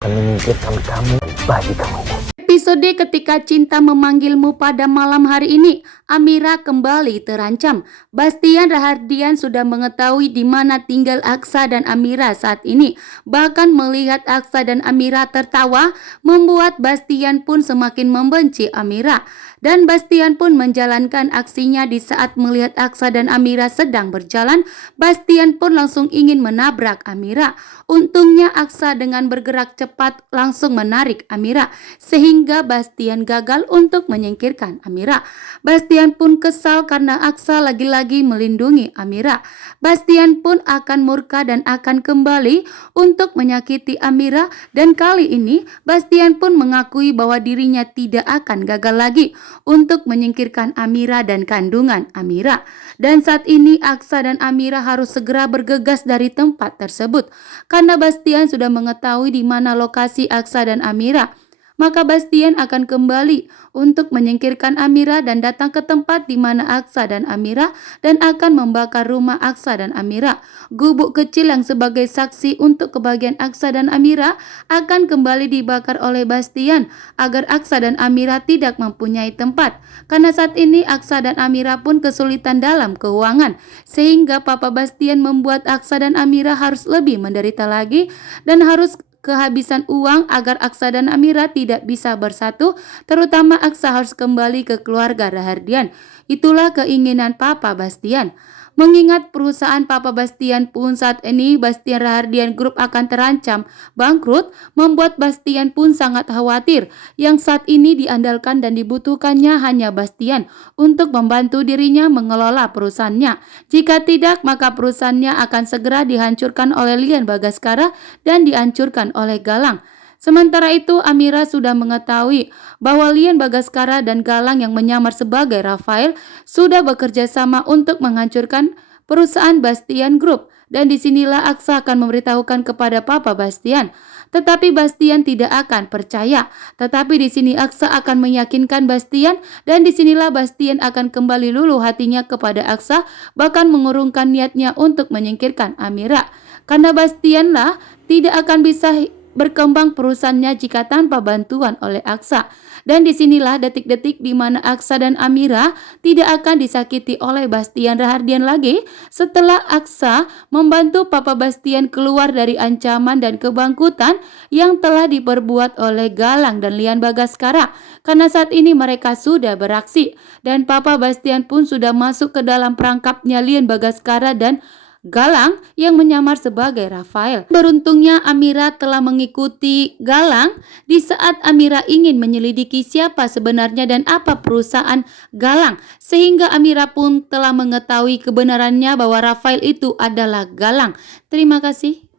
akan menyingkirkan kamu dan bayi kamu. Episode Ketika Cinta Memanggilmu pada malam hari ini, Amira kembali terancam. Bastian Rahardian sudah mengetahui di mana tinggal Aksa dan Amira saat ini. Bahkan melihat Aksa dan Amira tertawa, membuat Bastian pun semakin membenci Amira. Dan Bastian pun menjalankan aksinya di saat melihat Aksa dan Amira sedang berjalan. Bastian pun langsung ingin menabrak Amira. Untungnya Aksa dengan bergerak cepat langsung menarik Amira, sehingga Bastian gagal untuk menyingkirkan Amira. Bastian pun kesal karena Aksa lagi-lagi melindungi Amira. Bastian pun akan murka dan akan kembali untuk menyakiti Amira, dan kali ini Bastian pun mengakui bahwa dirinya tidak akan gagal lagi untuk menyingkirkan Amira dan kandungan Amira. Dan saat ini Aksa dan Amira harus segera bergegas dari tempat tersebut karena Bastian sudah mengetahui di mana lokasi Aksa dan Amira. Maka Bastian akan kembali untuk menyingkirkan Amira dan datang ke tempat di mana Aksa dan Amira dan akan membakar rumah Aksa dan Amira. Gubuk kecil yang sebagai saksi untuk kebahagiaan Aksa dan Amira akan kembali dibakar oleh Bastian agar Aksa dan Amira tidak mempunyai tempat. Karena saat ini Aksa dan Amira pun kesulitan dalam keuangan, sehingga Papa Bastian membuat Aksa dan Amira harus lebih menderita lagi dan harus kehabisan uang agar Aksa dan Amira tidak bisa bersatu, terutama Aksa harus kembali ke keluarga Rahardian. Itulah keinginan Papa Bastian. Mengingat perusahaan Papa Bastian pun saat ini Bastian Rahardian Group akan terancam bangkrut, membuat Bastian pun sangat khawatir. Yang saat ini diandalkan dan dibutuhkannya hanya Bastian untuk membantu dirinya mengelola perusahaannya. Jika tidak, maka perusahaannya akan segera dihancurkan oleh Lian Bagaskara dan dihancurkan oleh Galang. Sementara itu Amira sudah mengetahui bahwa Lian Bagaskara dan Galang yang menyamar sebagai Rafael sudah bekerja sama untuk menghancurkan perusahaan Bastian Group, dan disinilah Aksa akan memberitahukan kepada Papa Bastian. Tetapi Bastian tidak akan percaya. Tetapi di sini Aksa akan meyakinkan Bastian, dan disinilah Bastian akan kembali luluh hatinya kepada Aksa, bahkan mengurungkan niatnya untuk menyingkirkan Amira. Karena Bastianlah tidak akan bisa berkembang perusahaannya jika tanpa bantuan oleh Aksa. Dan disinilah detik-detik di mana Aksa dan Amira tidak akan disakiti oleh Bastian Rahardian lagi setelah Aksa membantu Papa Bastian keluar dari ancaman dan kebangkutan yang telah diperbuat oleh Galang dan Lian Bagaskara. Karena saat ini mereka sudah beraksi dan Papa Bastian pun sudah masuk ke dalam perangkapnya Lian Bagaskara dan Galang yang menyamar sebagai Rafael. Beruntungnya Amira telah mengikuti Galang di saat Amira ingin menyelidiki siapa sebenarnya dan apa perusahaan Galang, sehingga Amira pun telah mengetahui kebenarannya bahwa Rafael itu adalah Galang. Terima kasih.